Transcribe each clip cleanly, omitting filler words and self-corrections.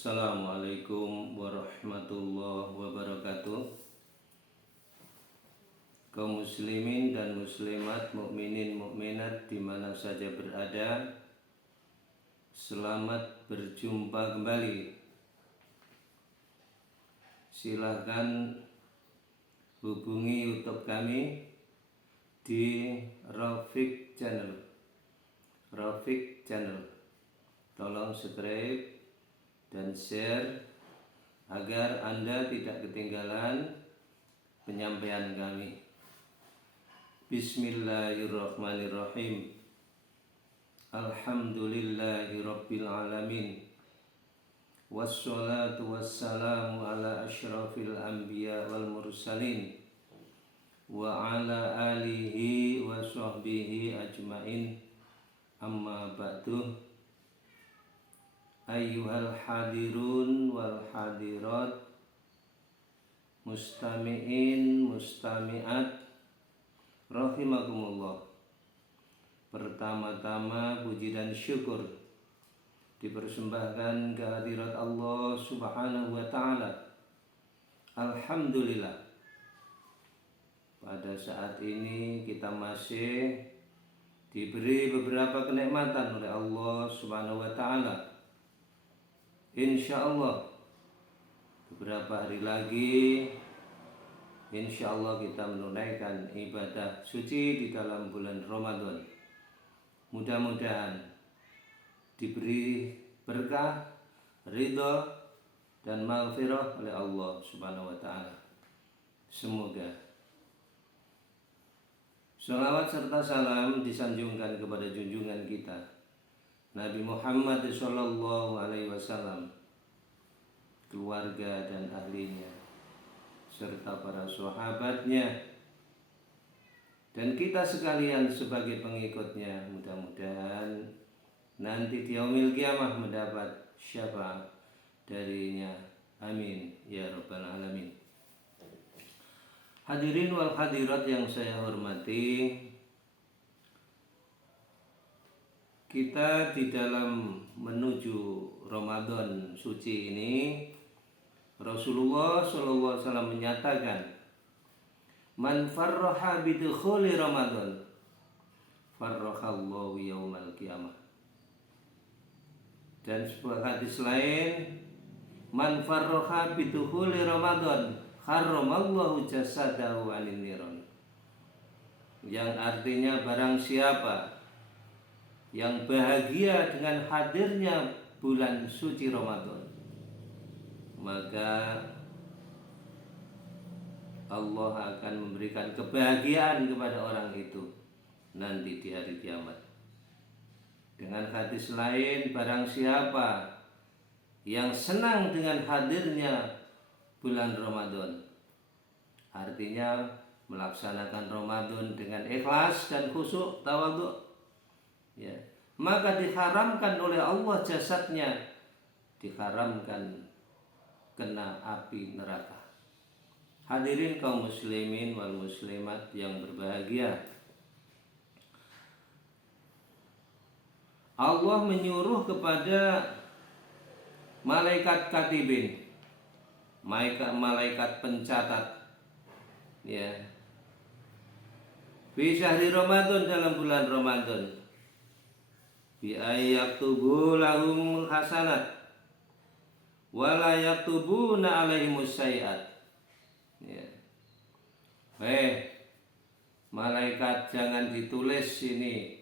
Assalamualaikum warahmatullahi wabarakatuh. Kaum muslimin dan muslimat, mukminin mukminat di mana saja berada, selamat berjumpa kembali. Silahkan hubungi YouTube kami di Rafiq Channel. Tolong subscribe dan share agar Anda tidak ketinggalan penyampaian kami. Bismillahirrahmanirrahim. Alhamdulillahirabbil alamin. Wassalatu wassalamu ala asyrafil anbiya wal mursalin wa ala alihi wa sahbihi ajmain. Amma ba'du. Ayyuhal hadirun wal hadirat, mustami'in mustami'at rahimakumullah. Pertama-tama puji dan syukur dipersembahkan kehadirat Allah Subhanahu wa ta'ala. Alhamdulillah, pada saat ini kita masih diberi beberapa kenikmatan oleh Allah Subhanahu wa ta'ala. Insyaallah beberapa hari lagi insyaallah kita menunaikan ibadah suci di dalam bulan Ramadan. Mudah-mudahan diberi berkah, ridha dan maghfirah oleh Allah Subhanahu wa ta'ala. Semoga shalawat serta salam disanjungkan kepada junjungan kita Nabi Muhammad sallallahu alaihi wasallam, keluarga dan ahlinya, serta para sahabatnya, dan kita sekalian sebagai pengikutnya. Mudah-mudahan nanti di yaumil qiyamah mendapat syafaat darinya. Amin ya rabbal alamin. Hadirin wal hadirat yang saya hormati, kita di dalam menuju Ramadan suci ini, Rasulullah SAW menyatakan, man farraha bidukhuli Ramadan farrahallahu yaumal qiyamah. Dan sebuah hadis lain, man farraha bidukhuli Ramadan harramallahu jasadahu anin niran. Yang artinya barang siapa yang bahagia dengan hadirnya bulan suci Ramadan, maka Allah akan memberikan kebahagiaan kepada orang itu nanti di hari kiamat. Dengan hadis lain, barang siapa yang senang dengan hadirnya bulan Ramadan, artinya melaksanakan Ramadan dengan ikhlas dan khusyuk tawadhu, ya, maka diharamkan oleh Allah jasadnya, diharamkan kena api neraka. Hadirin kaum muslimin wal muslimat yang berbahagia, Allah menyuruh kepada malaikat katibin, malaikat pencatat, ya, fi syahri Ramadan, dalam bulan Ramadan, bi ayyaktubu lahum hasanat wala yaktubuna alaihimus sayyi'at. Ya. Malaikat, jangan ditulis ini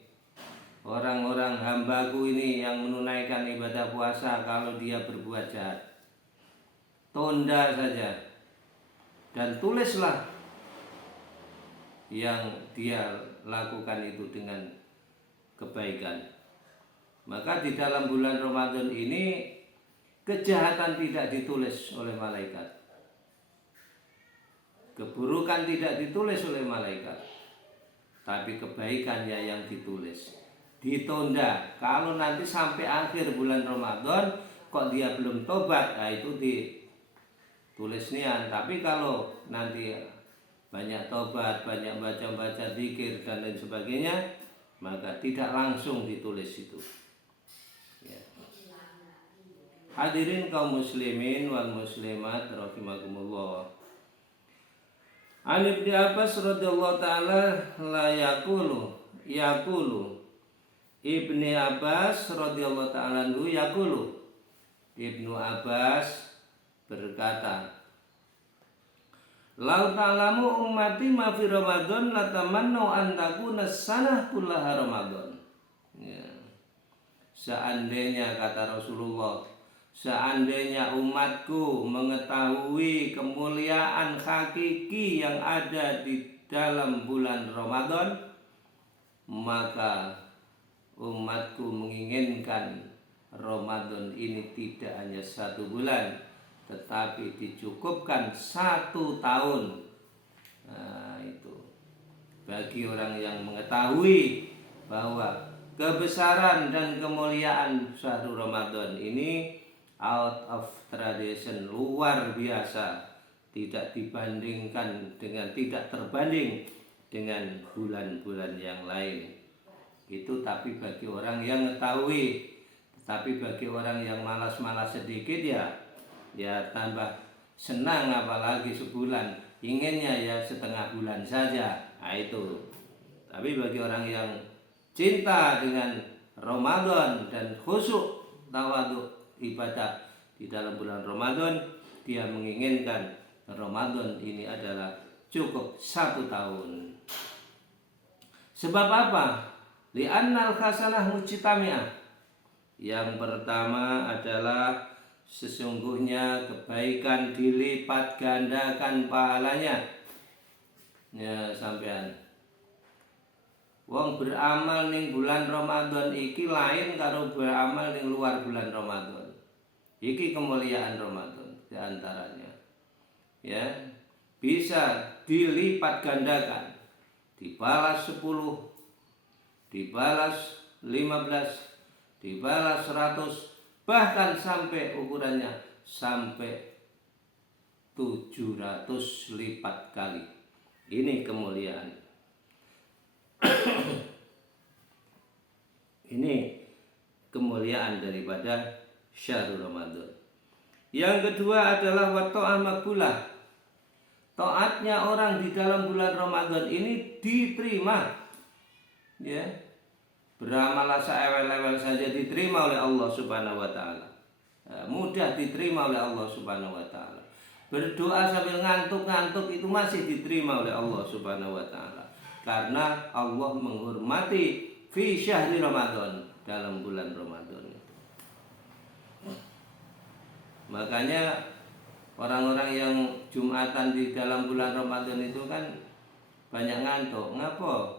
orang-orang hambaku ini yang menunaikan ibadah puasa kalau dia berbuat jahat. Tunda saja dan tulislah yang dia lakukan itu dengan kebaikan. Maka di dalam bulan Ramadan ini kejahatan tidak ditulis oleh malaikat, keburukan tidak ditulis oleh malaikat, tapi kebaikannya yang ditulis. Ditunda. Kalau nanti sampai akhir bulan Ramadan kok dia belum tobat, nah itu ditulis nian. Tapi kalau nanti banyak tobat, banyak baca-baca zikir dan lain sebagainya, maka tidak langsung ditulis itu. Ya. Hadirin kaum muslimin wal muslimat rahimakumullah. An Ibnu Abbas radhiyallahu taala la yaqulu Ibnu Abbas radhiyallahu taala anhu yaqulu. Ibnu Abbas berkata, "Lau ta'lamu ummati ma fi Ramadan latamannu an takuna sanah kullaha Ramadan." Ya. Seandainya, kata Rasulullah, seandainya umatku mengetahui kemuliaan hakiki yang ada di dalam bulan Ramadan, maka umatku menginginkan Ramadan ini tidak hanya 1 bulan, tetapi dicukupkan 1 tahun. Nah, itu bagi orang yang mengetahui bahwa kebesaran dan kemuliaan syahrul Ramadan ini out of tradition, luar biasa, tidak terbanding dengan bulan-bulan yang lain. Itu tapi bagi orang yang mengetahui. Tapi bagi orang yang malas-malas sedikit ya tambah senang, apalagi sebulan, inginnya ya setengah bulan saja. Nah itu. Tapi bagi orang yang cinta dengan Ramadan dan khusyuk tawadhu ibadah di dalam bulan Ramadan, dia menginginkan Ramadan ini adalah cukup 1 tahun. Sebab apa? Li'annal hasanah mujtami'ah. Yang pertama adalah sesungguhnya kebaikan dilipat gandakan pahalanya. Ya sampean, wong beramal ning bulan Ramadan iki lain karo beramal ning luar bulan Ramadan. Iki kemuliaan Ramadan diantaranya. Ya, bisa dilipat gandakan, dibalas 10, dibalas 15, dibalas 100, bahkan sampai ukurannya sampai 700 lipat kali. Ini kemuliaan. Ini kemuliaan daripada syahrul Ramadan. Yang kedua adalah wa ta'ah maqbulah. Taatnya orang di dalam bulan Ramadan ini diterima. Ya. Beramal seewel-ewel saja diterima oleh Allah Subhanahu wa taala. Mudah diterima oleh Allah Subhanahu wa taala. Berdoa sambil ngantuk-ngantuk itu masih diterima oleh Allah Subhanahu wa taala. Karena Allah menghormati fi syahri Ramadan, dalam bulan Ramadan. Makanya orang-orang yang Jumatan di dalam bulan Ramadan itu kan banyak ngantuk. Ngapa?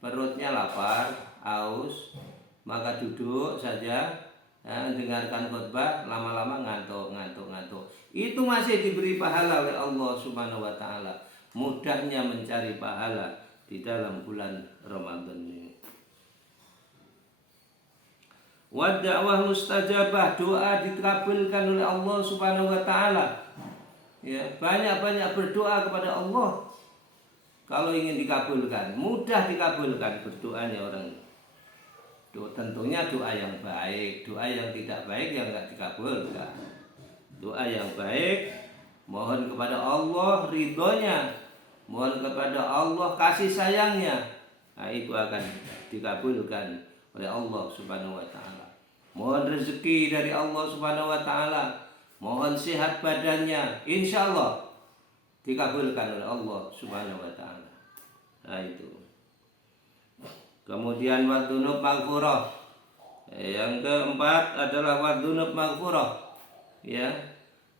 Perutnya lapar, haus, maka duduk saja, dengarkan khutbah, lama-lama ngantuk. Itu masih diberi pahala oleh Allah Subhanahu wa taala. Mudahnya mencari pahala di dalam bulan Ramadan ini. Wa da'wah mustajabah, doa dikabulkan oleh Allah Subhanahu wa taala. Ya, banyak-banyak berdoa kepada Allah. Kalau ingin dikabulkan, mudah dikabulkan berdoanya orang. Tentunya doa yang baik, doa yang tidak baik yang enggak dikabulkan. Doa yang baik, mohon kepada Allah ridhonya, mohon kepada Allah kasih sayangnya. Nah, itu akan dikabulkan oleh Allah Subhanahu wa taala. Mohon rezeki dari Allah Subhanahu wa taala, mohon sehat badannya, insya Allah dikabulkan oleh Allah Subhanahu wa taala. Nah itu. Kemudian wadunub maghfurah. Yang keempat adalah wadunub maghfurah. Ya.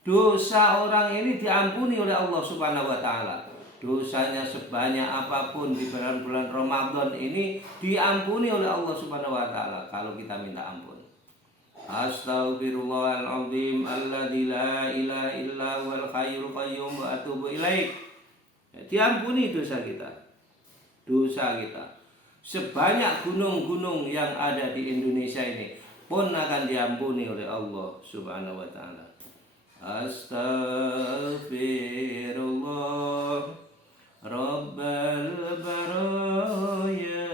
Dosa orang ini diampuni oleh Allah Subhanahu wa taala. Dosanya sebanyak apapun di bulan Ramadan ini diampuni oleh Allah Subhanahu wa taala kalau kita minta ampun. Astaghfirullahaladzim alladzi la ilaha illa huwal hayyul qayyum wa atubu ilaih. Diampuni dosa kita. Sebanyak gunung-gunung yang ada di Indonesia ini pun akan diampuni oleh Allah Subhanahu wa taala. Astaghfirullah Rabbal baraya,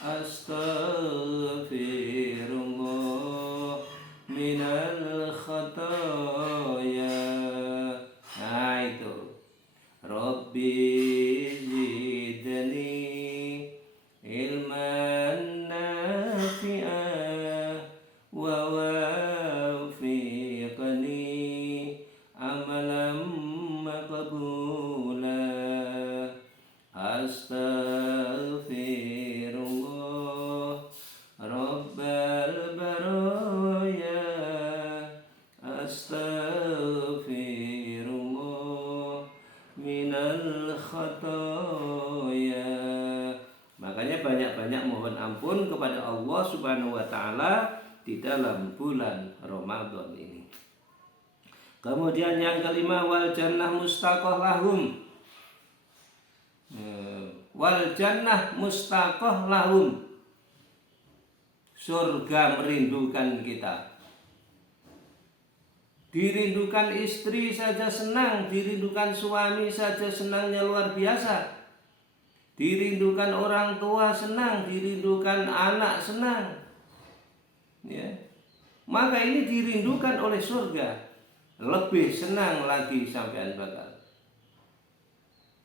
astaghfirullah minal zidni ilman nafi'an wa wafiqni amalan maqbula. Astaghfirullah Rabbal baraya, astaghfirullah minal khataya. Makanya banyak-banyak mohon ampun kepada Allah Subhanahu wa taala di dalam bulan Ramadan ini. Kemudian yang kelima, wal jannah mustaqah lahum. Wal jannah mustaqah lahum. Surga merindukan kita. Dirindukan istri saja senang, dirindukan suami saja senangnya luar biasa. Dirindukan orang tua senang, dirindukan anak senang. Ya. Maka ini dirindukan oleh surga. Lebih senang lagi sampean bakal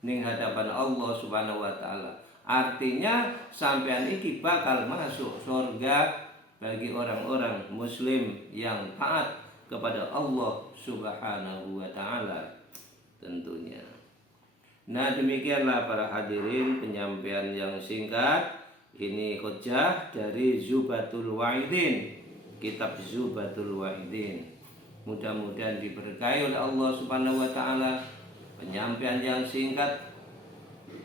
ning hadapan Allah Subhanahu wa taala. Artinya sampean iki bakal masuk surga bagi orang-orang muslim yang taat kepada Allah Subhanahu wa taala tentunya. Nah, demikianlah para hadirin penyampaian yang singkat. Ini hujjah dari Zubatul Wa'idin, kitab Zubatul Wa'idin. Mudah-mudahan diberkahi oleh Allah Subhanahu wa taala. Penyampaian yang singkat,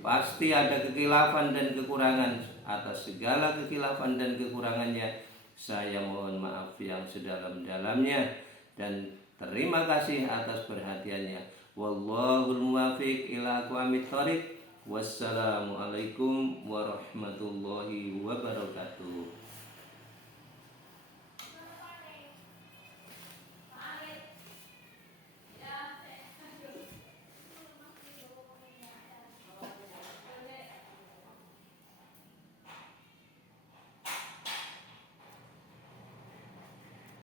pasti ada kekhilafan dan kekurangan. Atas segala kekhilafan dan kekurangannya, saya mohon maaf yang sedalam-dalamnya dan terima kasih atas perhatiannya. Wallahul muwaffiq ila aqwamit thoriq. Wassalamualaikum warahmatullahi wabarakatuh.